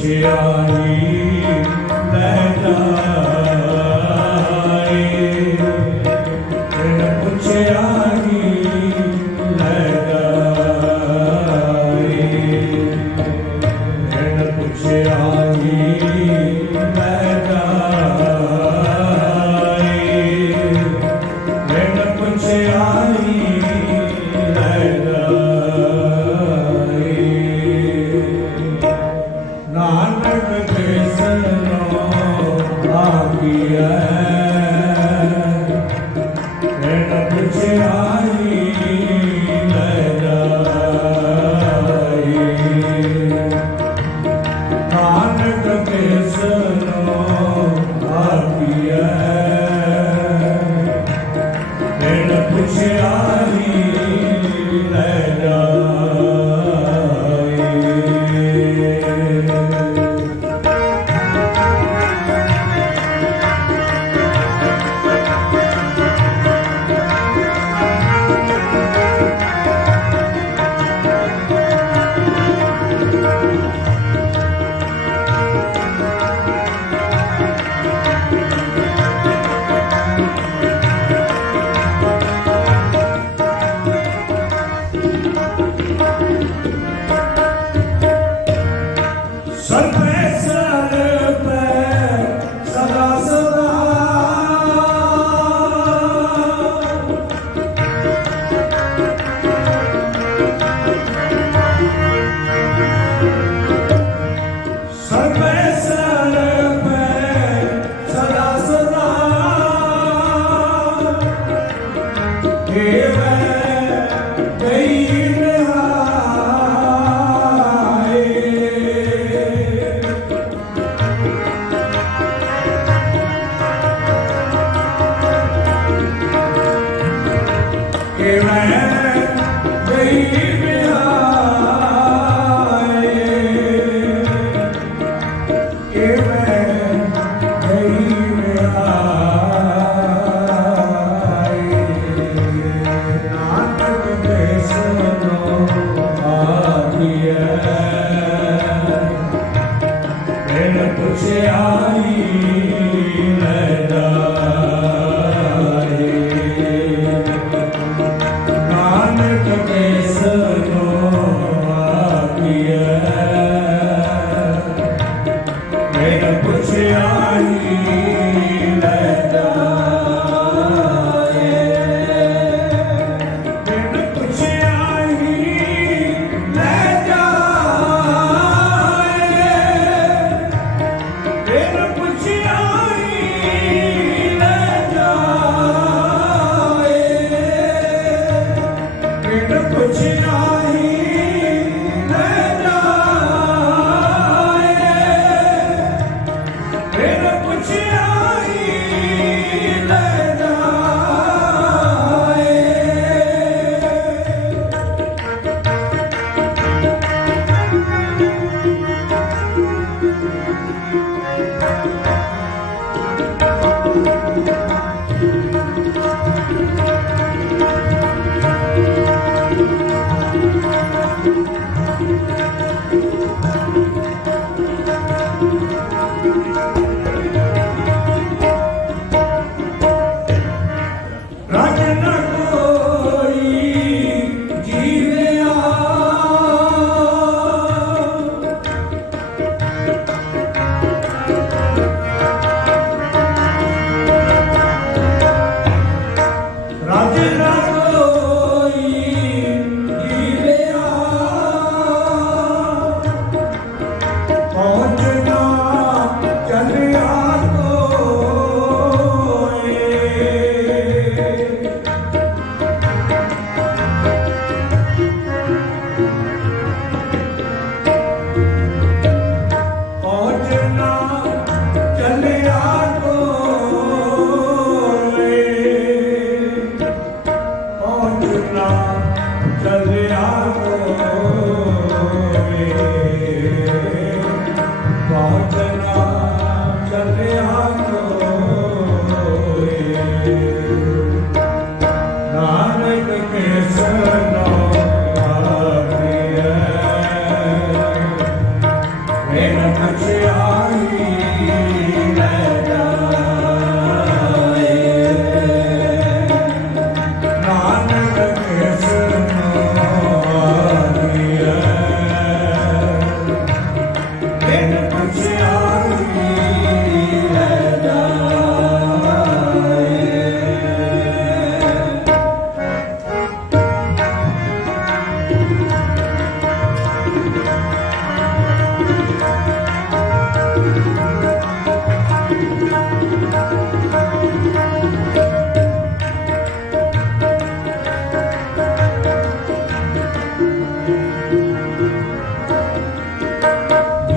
ਸਿਆਹੀ Maria. Here Thank you.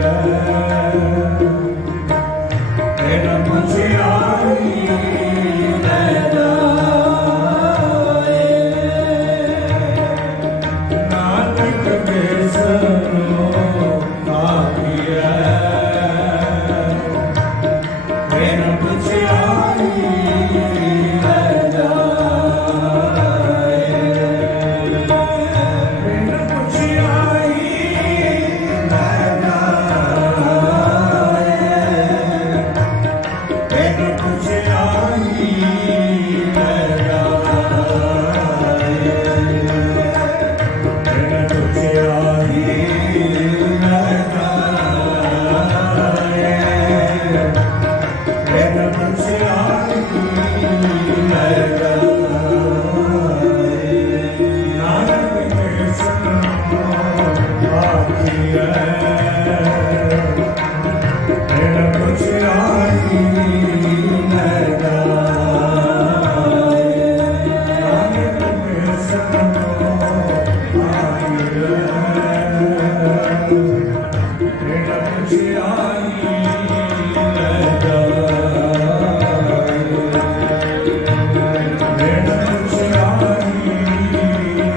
yeah.